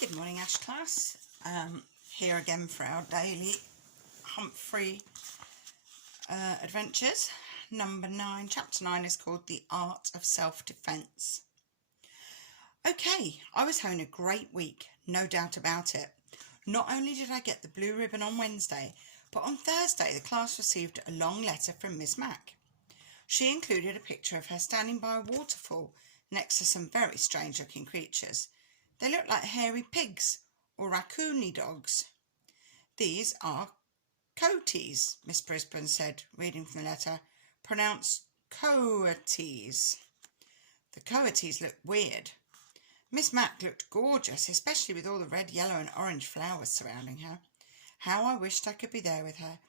Good morning, Ash class. Here again for our daily Humphrey adventures. Number 9, chapter 9 is called The Art of Self-Defense. Okay, I was having a great week, no doubt about it. Not only did I get the blue ribbon on Wednesday, but on Thursday the class received a long letter from Miss Mack. She included a picture of her standing by a waterfall next to some very strange looking creatures. They looked like hairy pigs or raccoony dogs. These are coaties, Miss Brisbane said, reading from the letter, pronounced coaties. The coaties looked weird. Miss Mack looked gorgeous, especially with all the red, yellow and orange flowers surrounding her. How I wished I could be there with her,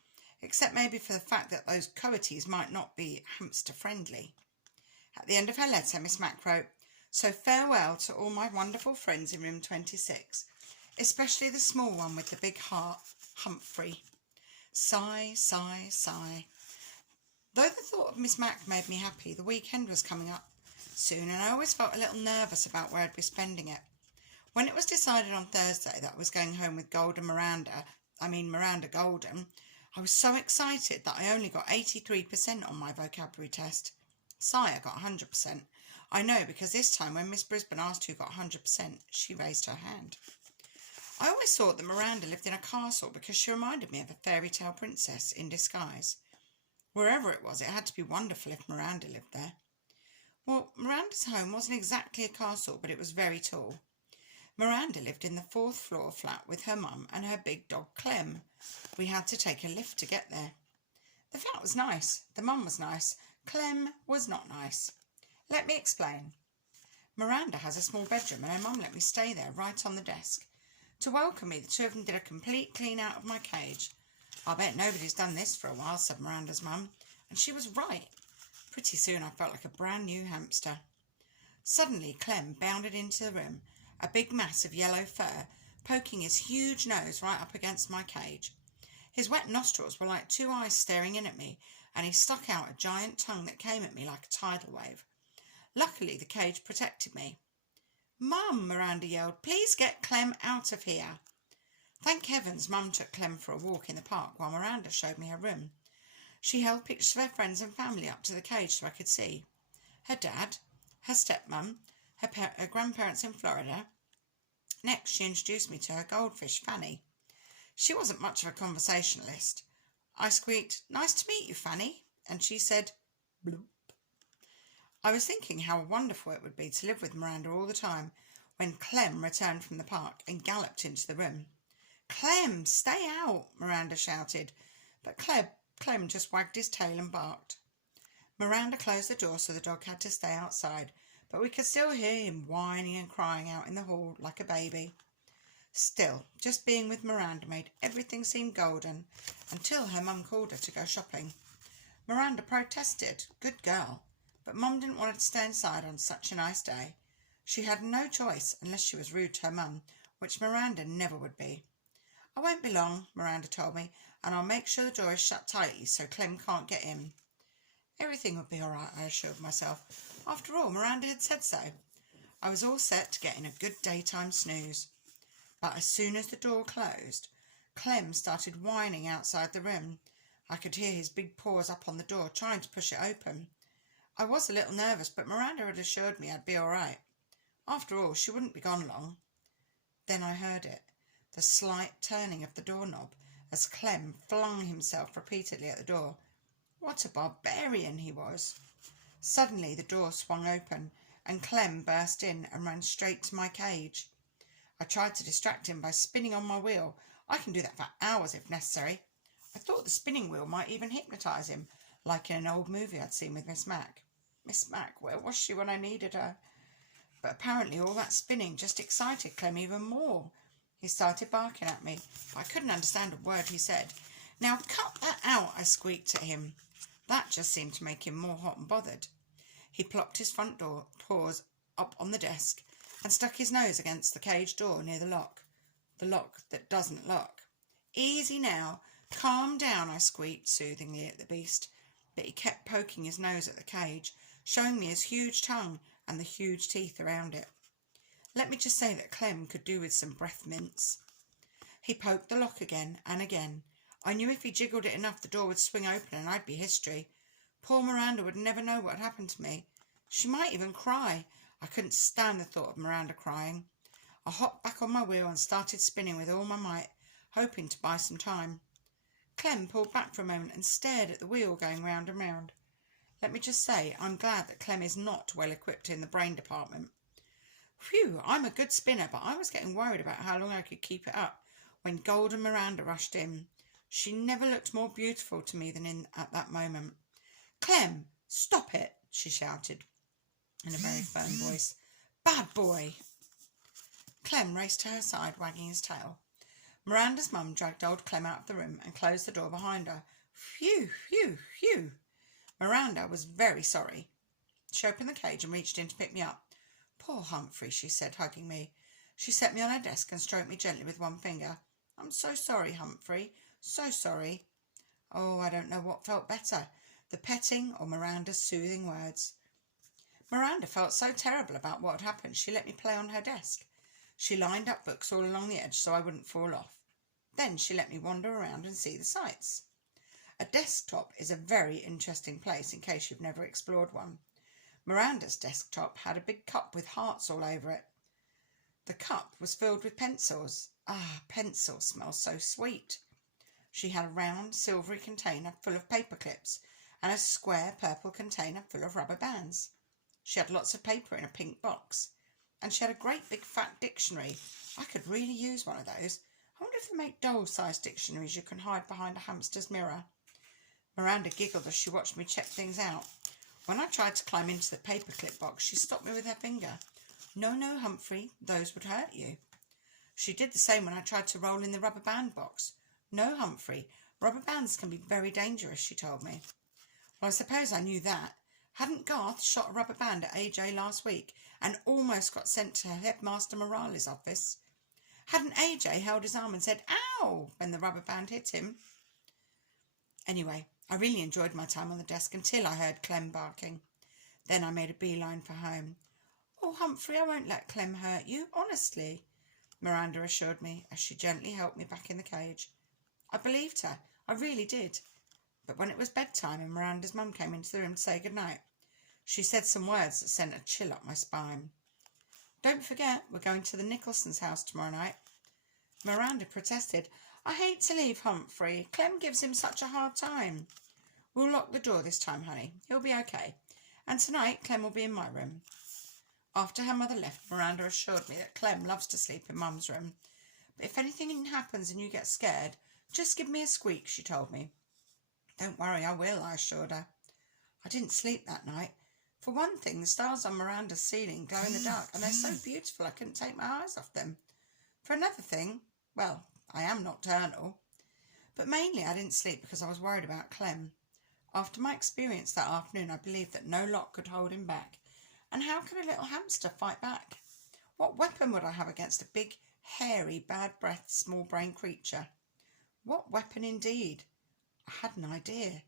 except maybe for the fact that those coaties might not be hamster friendly. At the end of her letter, Miss Mack wrote, "So farewell to all my wonderful friends in room 26, especially the small one with the big heart, Humphrey." Sigh, sigh, sigh. Though the thought of Miss Mack made me happy, the weekend was coming up soon, and I always felt a little nervous about where I'd be spending it. When it was decided on Thursday that I was going home with Miranda Golden, I was so excited that I only got 83% on my vocabulary test. Saya got 100%. I know, because this time when Miss Brisbane asked who got 100%, she raised her hand. I always thought that Miranda lived in a castle because she reminded me of a fairy tale princess in disguise. Wherever it was, it had to be wonderful if Miranda lived there. Well, Miranda's home wasn't exactly a castle, but it was very tall. Miranda lived in the 4th floor flat with her mum and her big dog Clem. We had to take a lift to get there. The flat was nice. The mum was nice. Clem was not nice. Let me explain. Miranda has a small bedroom and her mum let me stay there right on the desk. To welcome me, the two of them did a complete clean out of my cage. "I bet nobody's done this for a while," said Miranda's mum, and she was right. Pretty soon I felt like a brand new hamster. Suddenly Clem bounded into the room, a big mass of yellow fur, poking his huge nose right up against my cage. His wet nostrils were like 2 eyes staring in at me, and he stuck out a giant tongue that came at me like a tidal wave. Luckily, the cage protected me. "Mum," Miranda yelled, "please get Clem out of here." Thank heavens Mum took Clem for a walk in the park while Miranda showed me her room. She held pictures of her friends and family up to the cage so I could see. Her dad, her stepmum, her grandparents in Florida. Next, she introduced me to her goldfish, Fanny. She wasn't much of a conversationalist. I squeaked, "Nice to meet you, Fanny," and she said, "Bloop." I was thinking how wonderful it would be to live with Miranda all the time when Clem returned from the park and galloped into the room. "Clem, stay out," Miranda shouted, but Clem just wagged his tail and barked. Miranda closed the door so the dog had to stay outside, but we could still hear him whining and crying out in the hall like a baby. Still, just being with Miranda made everything seem golden until her mum called her to go shopping. Miranda protested, good girl, but Mum didn't want her to stay inside on such a nice day. She had no choice unless she was rude to her mum, which Miranda never would be. "I won't be long," Miranda told me, "and I'll make sure the door is shut tightly so Clem can't get in." Everything would be all right, I assured myself. After all, Miranda had said so. I was all set to get in a good daytime snooze. But as soon as the door closed, Clem started whining outside the room. I could hear his big paws up on the door, trying to push it open. I was a little nervous, but Miranda had assured me I'd be all right. After all, she wouldn't be gone long. Then I heard it, the slight turning of the doorknob, as Clem flung himself repeatedly at the door. What a barbarian he was! Suddenly the door swung open, and Clem burst in and ran straight to my cage. I tried to distract him by spinning on my wheel. I can do that for hours if necessary. I thought the spinning wheel might even hypnotise him, like in an old movie I'd seen with Miss Mack. Miss Mack, where was she when I needed her? But apparently all that spinning just excited Clem even more. He started barking at me, but I couldn't understand a word he said. "Now cut that out," I squeaked at him. That just seemed to make him more hot and bothered. He plopped his front door paws up on the desk and stuck his nose against the cage door near the lock that doesn't lock. "Easy now, calm down," I squeaked soothingly at the beast, but he kept poking his nose at the cage, showing me his huge tongue and the huge teeth around it. Let me just say that Clem could do with some breath mints. He poked the lock again and again. I knew if he jiggled it enough the door would swing open and I'd be history. Poor Miranda would never know what had happened to me. She might even cry. I couldn't stand the thought of Miranda crying. I hopped back on my wheel and started spinning with all my might, hoping to buy some time. Clem pulled back for a moment and stared at the wheel going round and round. Let me just say, I'm glad that Clem is not well equipped in the brain department. Phew, I'm a good spinner, but I was getting worried about how long I could keep it up when Golden Miranda rushed in. She never looked more beautiful to me than at that moment. Clem, stop it, she shouted in a very firm voice. Bad boy. Clem raced to her side, wagging his tail. Miranda's mum dragged old Clem out of the room and closed the door behind her. Phew, phew, phew. Miranda was very sorry. She opened the cage and reached in to pick me up. Poor Humphrey, she said, hugging me. She set me on her desk and stroked me gently with one finger. I'm so sorry, Humphrey, so sorry. Oh, I don't know what felt better, the petting or Miranda's soothing words. Miranda felt so terrible about what had happened, she let me play on her desk. She lined up books all along the edge so I wouldn't fall off. Then she let me wander around and see the sights. A desktop is a very interesting place in case you've never explored one. Miranda's desktop had a big cup with hearts all over it. The cup was filled with pencils. Ah, pencils smell so sweet. She had a round, silvery container full of paper clips and a square purple container full of rubber bands. She had lots of paper in a pink box. And she had a great big fat dictionary. I could really use one of those. I wonder if they make doll-sized dictionaries you can hide behind a hamster's mirror. Miranda giggled as she watched me check things out. When I tried to climb into the paperclip box, she stopped me with her finger. No, no, Humphrey, those would hurt you. She did the same when I tried to roll in the rubber band box. No, Humphrey, rubber bands can be very dangerous, she told me. Well, I suppose I knew that. Hadn't Garth shot a rubber band at AJ last week and almost got sent to Headmaster Morales' office? Hadn't AJ held his arm and said, ow, when the rubber band hit him? Anyway, I really enjoyed my time on the desk until I heard Clem barking. Then I made a beeline for home. Oh, Humphrey, I won't let Clem hurt you, honestly, Miranda assured me as she gently helped me back in the cage. I believed her, I really did. But when it was bedtime and Miranda's mum came into the room to say goodnight, she said some words that sent a chill up my spine. Don't forget, we're going to the Nicholson's house tomorrow night. Miranda protested. I hate to leave Humphrey. Clem gives him such a hard time. We'll lock the door this time, honey. He'll be okay. And tonight, Clem will be in my room. After her mother left, Miranda assured me that Clem loves to sleep in Mum's room. But if anything happens and you get scared, just give me a squeak, she told me. Don't worry, I will, I assured her. I didn't sleep that night. For one thing, the stars on Miranda's ceiling glow in the dark, and they're so beautiful I couldn't take my eyes off them. For another thing, well, I am nocturnal. But mainly I didn't sleep because I was worried about Clem. After my experience that afternoon, I believed that no lock could hold him back. And how could a little hamster fight back? What weapon would I have against a big, hairy, bad-breathed, small-brained creature? What weapon indeed? I had an idea.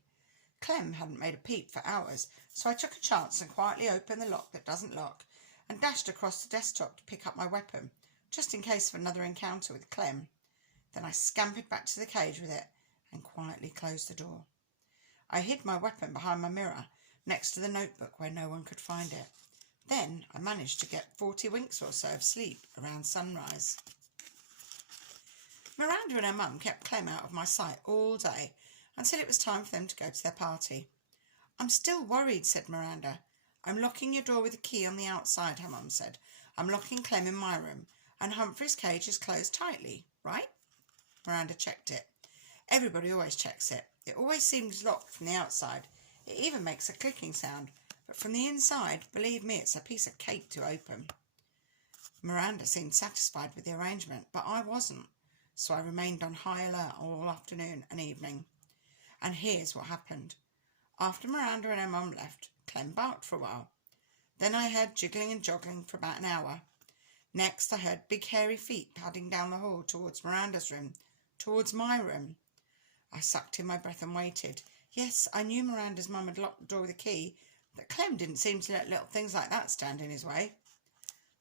Clem hadn't made a peep for hours, so I took a chance and quietly opened the lock that doesn't lock and dashed across the desktop to pick up my weapon, just in case of another encounter with Clem. Then I scampered back to the cage with it and quietly closed the door. I hid my weapon behind my mirror, next to the notebook where no one could find it. Then I managed to get 40 winks or so of sleep around sunrise. Miranda and her mum kept Clem out of my sight all day, until it was time for them to go to their party. I'm still worried, said Miranda. I'm locking your door with a key on the outside, her mum said. I'm locking Clem in my room, and Humphrey's cage is closed tightly, right? Miranda checked it. Everybody always checks it. It always seems locked from the outside. It even makes a clicking sound, but from the inside, believe me, it's a piece of cake to open. Miranda seemed satisfied with the arrangement, but I wasn't, so I remained on high alert all afternoon and evening. And here's what happened. After Miranda and her mum left, Clem barked for a while. Then I heard jiggling and joggling for about an hour. Next I heard big hairy feet padding down the hall towards Miranda's room, towards my room. I sucked in my breath and waited. Yes, I knew Miranda's mum had locked the door with a key, but Clem didn't seem to let little things like that stand in his way.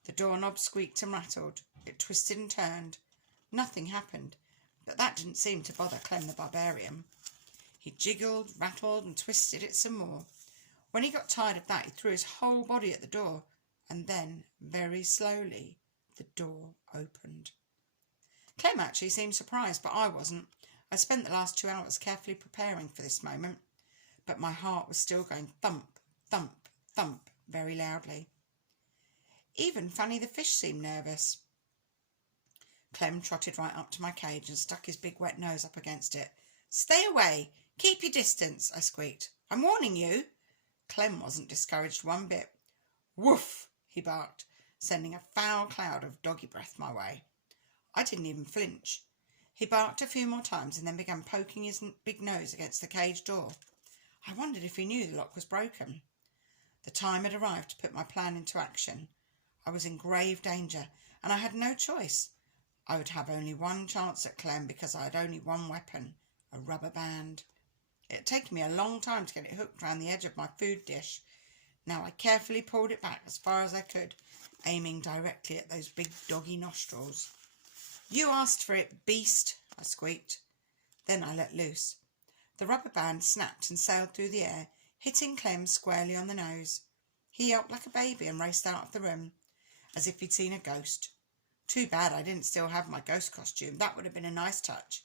The doorknob squeaked and rattled. It twisted and turned. Nothing happened, but that didn't seem to bother Clem the barbarian. He jiggled, rattled and twisted it some more. When he got tired of that, he threw his whole body at the door, and then, very slowly, the door opened. Clem actually seemed surprised, but I wasn't. I spent the last 2 hours carefully preparing for this moment, but my heart was still going thump, thump, thump very loudly. Even Fanny the fish seemed nervous. Clem trotted right up to my cage and stuck his big wet nose up against it. "Stay away! Keep your distance," I squeaked. "I'm warning you." Clem wasn't discouraged one bit. "Woof!" he barked, sending a foul cloud of doggy breath my way. I didn't even flinch. He barked a few more times and then began poking his big nose against the cage door. I wondered if he knew the lock was broken. The time had arrived to put my plan into action. I was in grave danger, and I had no choice. I would have only one chance at Clem because I had only one weapon, a rubber band. It had taken me a long time to get it hooked round the edge of my food dish. Now I carefully pulled it back as far as I could, aiming directly at those big doggy nostrils. "You asked for it, beast," I squeaked. Then I let loose. The rubber band snapped and sailed through the air, hitting Clem squarely on the nose. He yelped like a baby and raced out of the room, as if he'd seen a ghost. Too bad I didn't still have my ghost costume. That would have been a nice touch.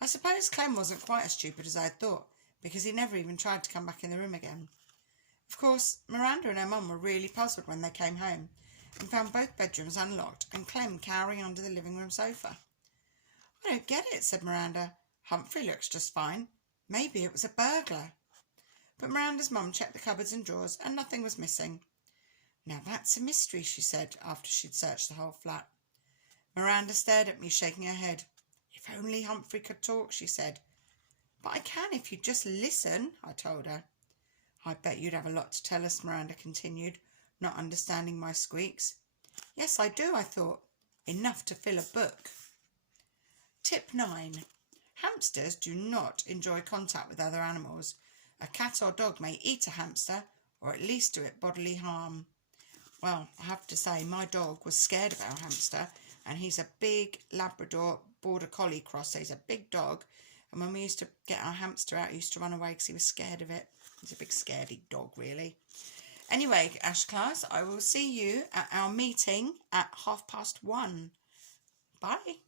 I suppose Clem wasn't quite as stupid as I had thought, because he never even tried to come back in the room again. Of course, Miranda and her mum were really puzzled when they came home and found both bedrooms unlocked and Clem cowering under the living room sofa. "I don't get it," said Miranda. "Humphrey looks just fine. Maybe it was a burglar." But Miranda's mum checked the cupboards and drawers and nothing was missing. "Now that's a mystery," she said after she'd searched the whole flat. Miranda stared at me, shaking her head. "If only Humphrey could talk," she said. "But I can if you just listen," I told her. "I bet you'd have a lot to tell us," Miranda continued, not understanding my squeaks. "Yes, I do," I thought. "Enough to fill a book." Tip 9. Hamsters do not enjoy contact with other animals. A cat or dog may eat a hamster, or at least do it bodily harm. Well, I have to say, my dog was scared of our hamster, and he's a big Labrador Border Collie cross, so he's a big dog, and when we used to get our hamster out, he used to run away because he was scared of it. He's a big scaredy dog, really. Anyway, Ash class, I will see you at our meeting at 1:30. Bye.